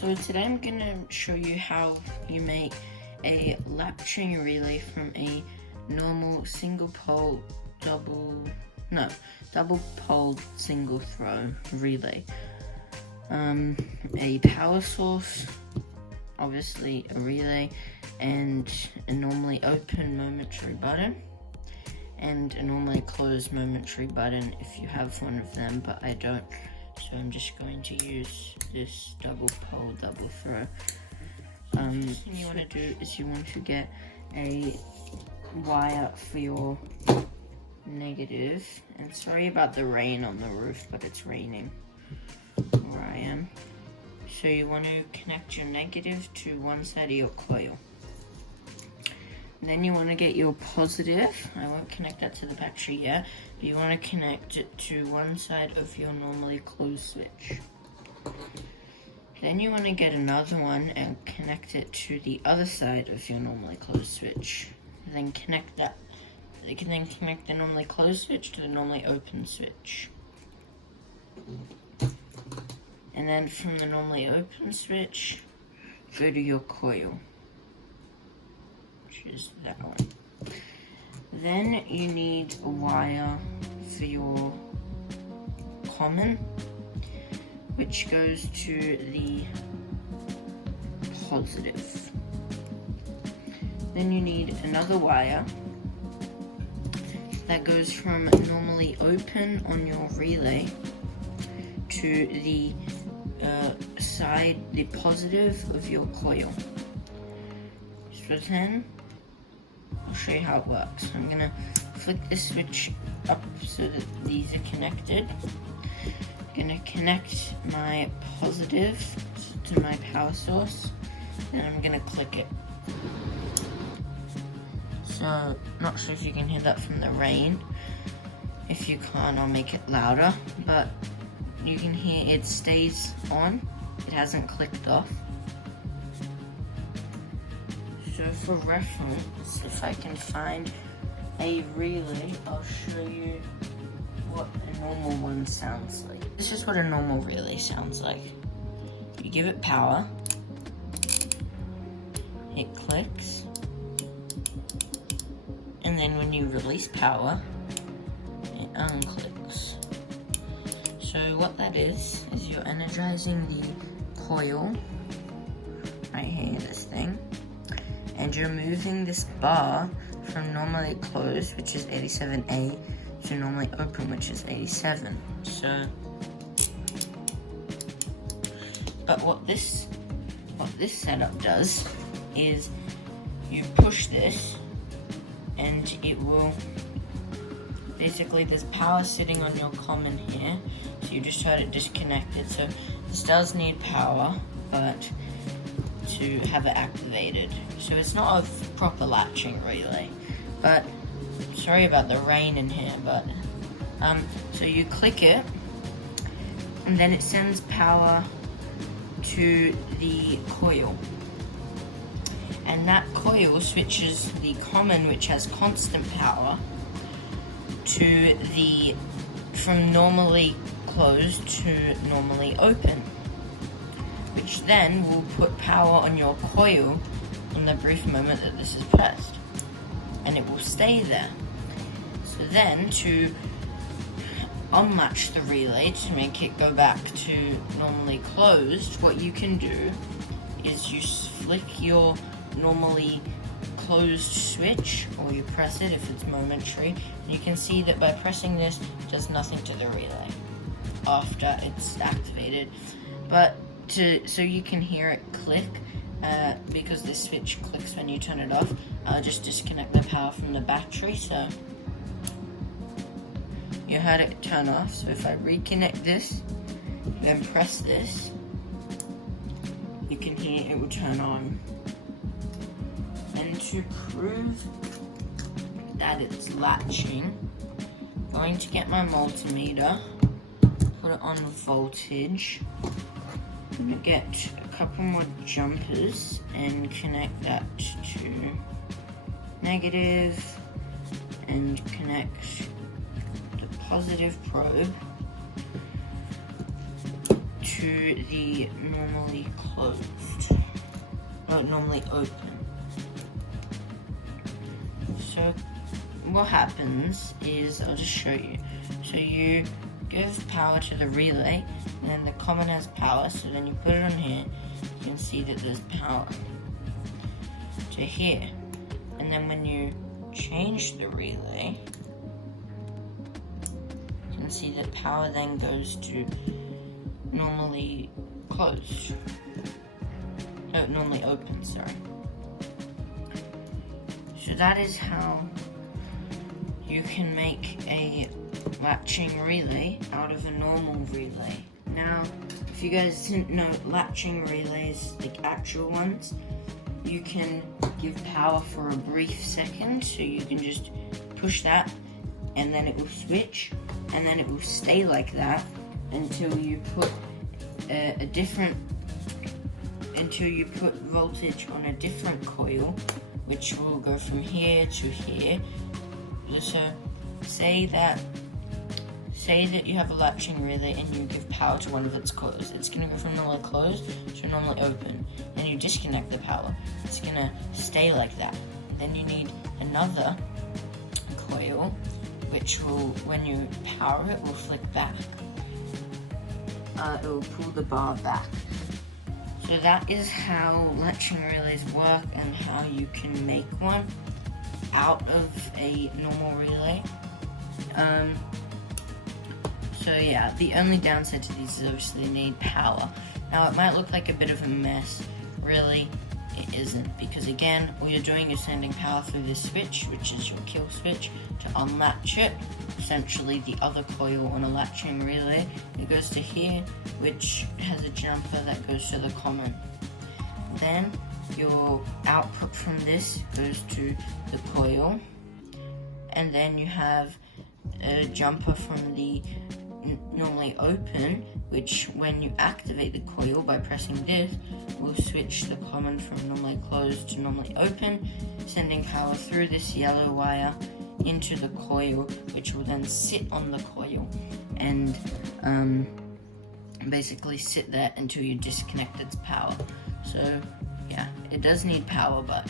So today I'm going to show you how you make a latching relay from a normal single pole double pole single throw relay. A power source, obviously a relay, and a normally open momentary button, and a normally closed momentary button if you have one of them, but I don't. So I'm just going to use this double pole, double throw. First thing you want to do is you want to get a wire for your negative. And sorry about the rain on the roof, but it's raining where I am. So you want to connect your negative to one side of your coil. Then you want to get your positive. I won't connect that to the battery yet, but you want to connect it to one side of your normally closed switch. Then you want to get another one and connect it to the other side of your normally closed switch. And then connect that. You can then connect the normally closed switch to the normally open switch. And then from the normally open switch, go to your coil, which is that one. Then you need a wire for your common, which goes to the positive. Then you need another wire that goes from normally open on your relay to the side, the positive of your coil. So then I'll show you how it works. I'm gonna flick the switch up so that these are connected. I'm gonna connect my positive to my power source, and I'm gonna click it. So, not sure if you can hear that from the rain. If you can't, I'll make it louder, but you can hear it stays on. It hasn't clicked off. So for reference, if I can find a relay, I'll show you what a normal one sounds like. This is what a normal relay sounds like. You give it power, it clicks, and then when you release power, it unclicks. So what that is you're energizing the coil, right here, this thing, and you're moving this bar from normally closed, which is 87A, to normally open, which is 87. So, but what this setup does is you push this, and it will, basically there's power sitting on your common here, so you just had it disconnected. So this does need power, but to have it activated. So it's not a proper latching relay, but sorry about the rain in here, but so you click it, and then it sends power to the coil, and that coil switches the common, which has constant power, to the from normally closed to normally open, which then will put power on your coil in the brief moment that this is pressed, and it will stay there. So then to unlatch the relay to make it go back to normally closed, what you can do is you flick your normally closed switch, or you press it if it's momentary, and you can see that by pressing this, it does nothing to the relay after it's activated. But so you can hear it click, because this switch clicks when you turn it off. I'll just disconnect the power from the battery, so you heard it turn off. So if I reconnect this, then press this, you can hear it will turn on. And to prove that it's latching, I'm going to get my multimeter, put it on voltage. I'm going to get a couple more jumpers and connect that to negative, and connect the positive probe to to the normally closed, or normally open. So what happens is, I'll just show you. So you give power to the relay, and then the common has power, so then you put it on here, you can see that there's power to here. And then when you change the relay, you can see that power then goes to normally closed. No, normally open, sorry. So that is how you can make a latching relay out of a normal relay. Now, if you guys didn't know, latching relays, like actual ones, you can give power for a brief second, so you can just push that and then it will switch, and then it will stay like that until you put until you put voltage on a different coil, which will go from here to here. So say that you have a latching relay and you give power to one of its coils. It's going to go from normally closed to normally open. Then you disconnect the power. It's going to stay like that. Then you need another coil, which will, when you power it, will flick back. It will pull the bar back. So that is how latching relays work and how you can make one out of a normal relay. So yeah, the only downside to these is obviously they need power. Now it might look like a bit of a mess, really it isn't, because again, all you're doing is sending power through this switch, which is your kill switch, to unlatch it, essentially the other coil on a latching relay. It goes to here, which has a jumper that goes to the common. Then your output from this goes to the coil, and then you have a jumper from the normally open, which when you activate the coil by pressing this, will switch the common from normally closed to normally open, sending power through this yellow wire into the coil, which will then sit on the coil and basically sit there until you disconnect its power. So yeah, it does need power, but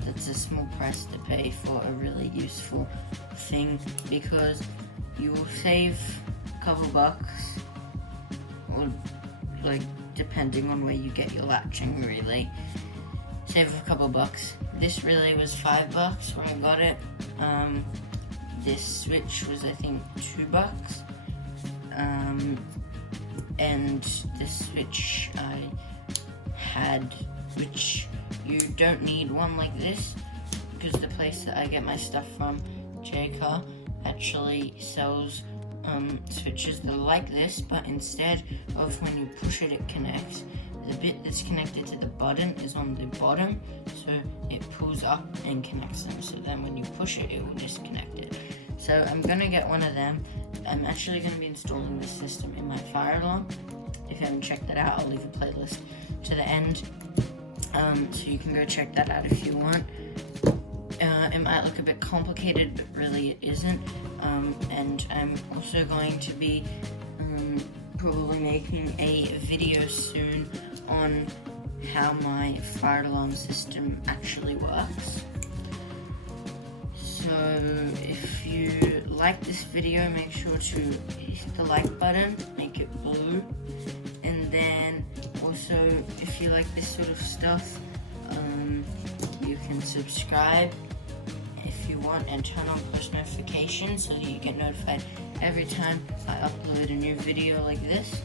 that's a small price to pay for a really useful thing, because you will save a couple bucks, or like depending on where you get your latching relay, save a couple bucks. This relay was $5 when I got it. This switch was, I think, $2. And this switch I had, which you don't need one like this, because the place that I get my stuff from, J-Car, actually sells switches that are like this, but instead of when you push it, it connects. The bit that's connected to the button is on the bottom, so it pulls up and connects them. So then when you push it, it will disconnect it. So I'm gonna get one of them. I'm actually gonna be installing this system in my fire alarm. If you haven't checked that out, I'll leave a playlist to the end, so you can go check that out if you want. It might look a bit complicated, but really it isn't. And I'm also going to be probably making a video soon on how my fire alarm system actually works. So if you like this video, make sure to hit the like button, make it blue. And then also, if you like this sort of stuff, you can subscribe if you want, and turn on post notifications so that you get notified every time I upload a new video like this.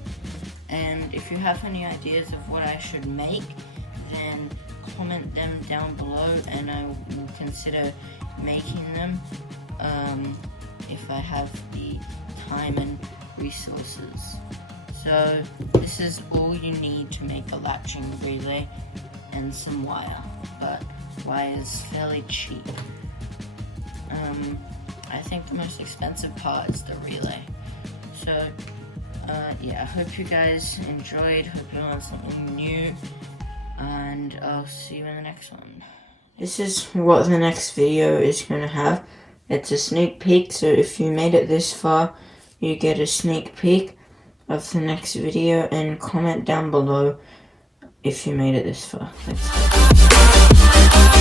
And if you have any ideas of what I should make, then comment them down below and I will consider making them if I have the time and resources. So this is all you need to make a latching relay, and some wire, but wire is fairly cheap. I think the most expensive part is the relay. So yeah, I hope you guys enjoyed, hope you learned something new, and I'll see you in the next one. This is what the next video is going to have. It's a sneak peek, so if you made it this far, you get a sneak peek. of the next video and comment down below if you made it this far. Thanks.